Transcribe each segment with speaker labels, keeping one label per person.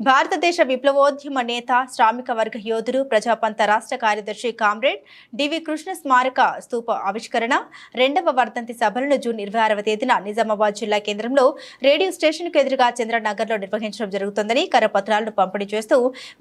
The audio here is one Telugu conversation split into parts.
Speaker 1: భారతదేశ విప్లవోద్యమ నేత శ్రామిక వర్గ యోధుడు ప్రజాపంత రాష్ట్ర కార్యదర్శి కామ్రేడ్ డివి కృష్ణ స్మారక స్తూప ఆవిష్కరణ రెండవ వర్ధంతి సభలను జూన్ ఇరవై ఆరవ తేదీన నిజామాబాద్ జిల్లా కేంద్రంలో రేడియో స్టేషన్కు ఎదురుగా చంద్రనగర్లో నిర్వహించడం జరుగుతుందని కరపత్రాలను పంపిణీ చేస్తూ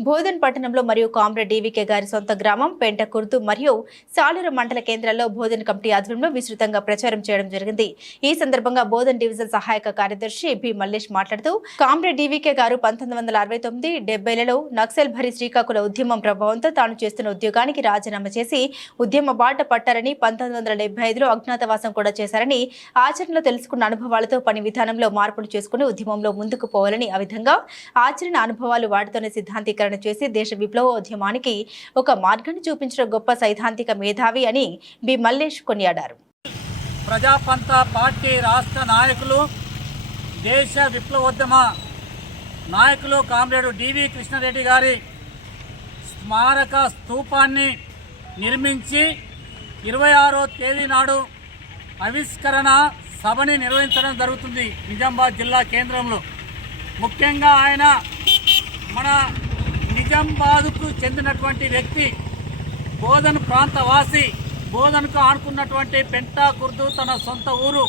Speaker 1: బోధన్ పట్టణంలో మరియు కామ్రేడ్ డివికే గారి సొంత గ్రామం పెంట కుర్తు మరియు సాలూరు మండల కేంద్రాల్లో బోధన్ కమిటీ ఆధ్వర్యంలో విస్తృతంగా ప్రచారం చేయడం జరిగింది. ఈ సందర్భంగా బోధన్ డివిజన్ సహాయక కార్యదర్శి బి మల్లేష్ మాట్లాడుతూ కామ్రేడ్ డివికే గారు పంతొమ్మిది వందల అరవై తొమ్మిది డెబ్బైలలో నక్సల్ భరి శ్రీకాకుళ ఉద్యమం ప్రభావంతో తాను చేస్తున్న ఉద్యోగానికి రాజీనామా చేసి ఉద్యమ బాట పట్టారని పంతొమ్మిది వందల డెబ్బై ఐదులో అజ్ఞాతవాసం కూడా చేశారని ఆచరణలో తెలుసుకున్న అనుభవాలతో పని విధానంలో మార్పులు చేసుకుని ఉద్యమంలో ముందుకు పోవాలని ఆ విధంగా ఆచరణ అనుభవాలు వాటితోనే సిద్ధాంతీకరణ చేసి దేశ విప్లవోద్యమానికి ఒక మార్గాన్ని చూపించిన గొప్ప సైద్ధాంతిక మేధావి అని బి. మల్లేష్ కొనియాడారు.
Speaker 2: ప్రజాపంత పార్టీ రాష్ట్ర నాయకులు దేశ విప్లవోద్యమ నాయకులు కామ్రేడు డివి కృష్ణారెడ్డి గారి స్మారక స్తూపాన్ని నిర్మించి ఇరవై ఆరో తేదీ నాడు ఆవిష్కరణ సభని నిర్వహించడం జరుగుతుంది నిజామాబాద్ జిల్లా కేంద్రంలో. ముఖ్యంగా ఆయన మన నిజామాబాద్కు చెందినటువంటి వ్యక్తి బోధన్ ప్రాంతవాసి బోధన్కు ఆడుకున్నటువంటి పెంటా కుర్దు తన సొంత ఊరు.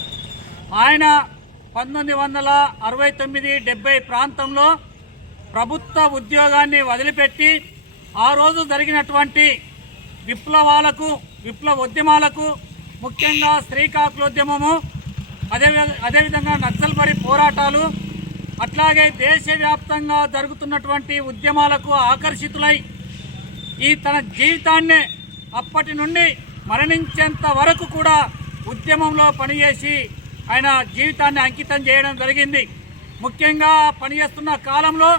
Speaker 2: ఆయన పంతొమ్మిది వందల అరవై తొమ్మిది డెబ్బై ప్రాంతంలో ప్రభుత్వ ఉద్యోగాన్ని వదిలిపెట్టి ఆ రోజు జరిగినటువంటి విప్లవాలకు విప్లవ ఉద్యమాలకు ముఖ్యంగా శ్రీకాకుళోద్యమము అదే అదేవిధంగా నక్సల్బరి పోరాటాలు అట్లాగే దేశవ్యాప్తంగా జరుగుతున్నటువంటి ఉద్యమాలకు ఆకర్షితులై ఈ తన జీవితాన్నే అప్పటి నుండి మరణించేంత వరకు కూడా ఉద్యమంలో పనిచేసి ఆయన జీవితాన్ని అంకితం చేయడం జరిగింది. ముఖ్యంగా పనిచేస్తున్న కాలంలో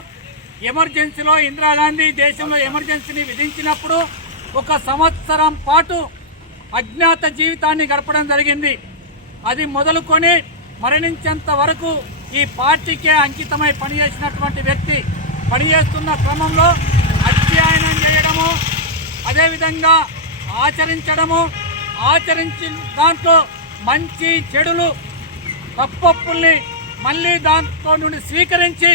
Speaker 2: ఎమర్జెన్సీలో ఇందిరాగాంధీ దేశంలో ఎమర్జెన్సీని విధించినప్పుడు ఒక సంవత్సరం పాటు అజ్ఞాత జీవితాన్ని గడపడం జరిగింది. అది మొదలుకొని మరణించేంత వరకు ఈ పార్టీకే అంకితమై పనిచేసినటువంటి వ్యక్తి పనిచేస్తున్న క్రమంలో అధ్యయనం చేయడము అదేవిధంగా ఆచరించడము ఆచరించిన దాంట్లో మంచి చెడులు తప్పప్పుల్ని మళ్ళీ దాంతో నుండి స్వీకరించి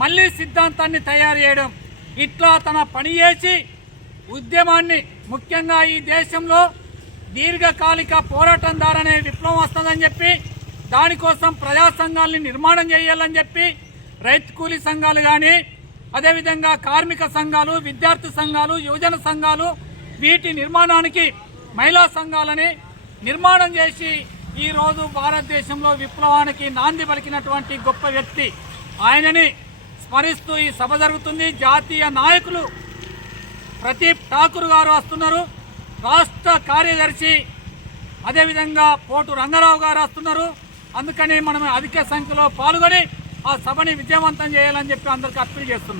Speaker 2: మళ్ళీ సిద్ధాంతాన్ని తయారు చేయడం. ఇట్లా తన పని చేసి ఉద్యమాన్ని ముఖ్యంగా ఈ దేశంలో దీర్ఘకాలిక పోరాటం ద్వారానే విప్లవం వస్తుందని చెప్పి దానికోసం ప్రజా సంఘాలని నిర్మాణం చేయాలని చెప్పి రైతు కూలీ సంఘాలు కానీ అదేవిధంగా కార్మిక సంఘాలు విద్యార్థి సంఘాలు యువజన సంఘాలు వీటి నిర్మాణానికి మహిళా సంఘాలని నిర్మాణం చేసి ఈరోజు భారతదేశంలో విప్లవానికి నాంది పలికినటువంటి గొప్ప వ్యక్తి. ఆయనని స్మరిస్తూ ఈ సభ జరుగుతుంది. జాతీయ నాయకులు ప్రదీప్ ఠాకూర్ గారు వస్తున్నారు. రాష్ట్ర కార్యదర్శి అదేవిధంగా పోటు రంగారావు గారు వస్తున్నారు. అందుకని మనం అధిక సంఖ్యలో పాల్గొని ఆ సభని విజయవంతం చేయాలని చెప్పి అందరికీ అప్పీల్ చేస్తున్నాం.